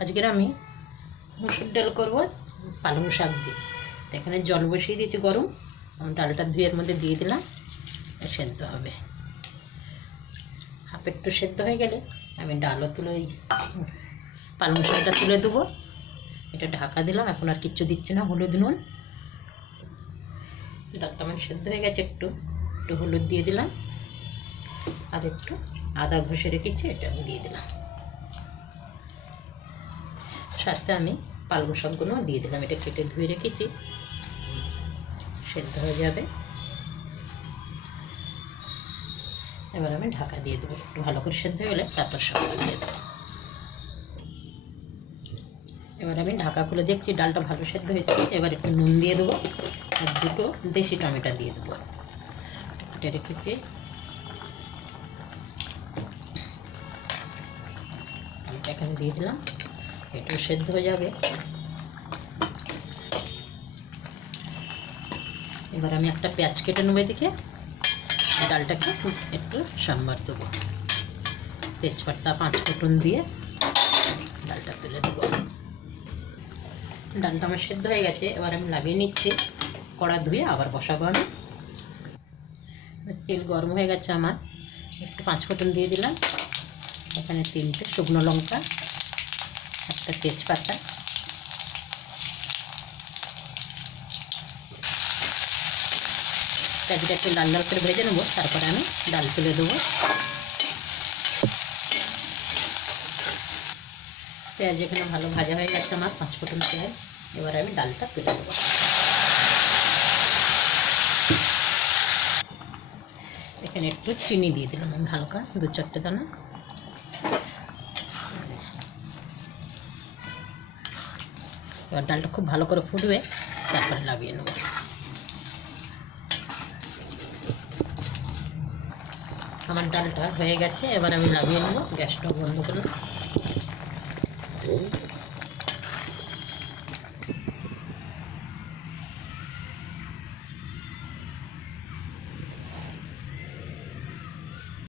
আজকের আমি মুসুর ডাল করব পালং শাক দিয়ে। তো এখানে জল বসিয়ে দিয়েছি গরম, আমি ডালটা ধুয়ে এর মধ্যে দিয়ে দিলাম, সেদ্ধ হবে। হাফ একটু সেদ্ধ হয়ে গেলে আমি ডালও তুলে পালং শাকটা তুলে দেবো। এটা ঢাকা দিলাম, এখন আর কিচ্ছু দিচ্ছি না, হলুদ নুন। ডালটা আমার সেদ্ধ হয়ে গেছে, একটু একটু হলুদ দিয়ে দিলাম, আর একটু আদা ঘষে রেখেছি এটা আমি দিয়ে দিলাম। সাথে আমি পালং শাকগুলো দিয়ে দিলাম, এটা কেটে ধুয়ে রেখেছি, সেদ্ধ হয়ে যাবে। এবার আমি ঢাকা দিয়ে দেবো, একটু ভালো করে সেদ্ধ হয়ে গেলে তারপর শাকটা দিয়ে দেবো। এবার আমি ঢাকা খুলে দেখছি ডালটা ভালো সেদ্ধ হয়েছে। এবার একটু নুন দিয়ে দেবো, আর দুটো দেশি টমেটো দিয়ে দেবো, কেটে রেখেছি। টমেটো এখানে দিয়ে দিলাম, একটু সেদ্ধ হয়ে যাবে। এবার আমি একটা পেঁয়াজ কেটে নেবো, এদিকে ডালটাকে একটু সাম্বার দেবো, তেজপাতা 5 ফোঁটন দিয়ে ডালটা তুলে দেবো। ডালটা আমার সেদ্ধ হয়ে গেছে, এবার আমি নামিয়ে নিচ্ছি। কড়া ধুয়ে আবার বসাবো আমি। তেল গরম হয়ে গেছে আমার, একটু 5 ফোঁটন দিয়ে দিলাম, এখানে 3টে শুকনো লঙ্কা, একটা তেজপাতা, পেঁয়াজটা একটু লাল লাল করে ভেজে নেবো, তারপরে আমি ডাল তুলে দেবো। পেঁয়াজ এখানে ভালো ভাজা হয়ে গেছে আমার, 5 ফোঁটন পেঁয়াজ। এবার আমি ডালটা তুলে দেবো। এখানে একটু চিনি দিয়ে দিলাম আমি, হালকা 2-4টে দানা। এবার ডালটা খুব ভালো করে ফুটবে, তারপরে নামিয়ে নেব। আমার ডালটা হয়ে গেছে, এবার আমি নামিয়ে নেব, গ্যাসটা বন্ধ করলাম।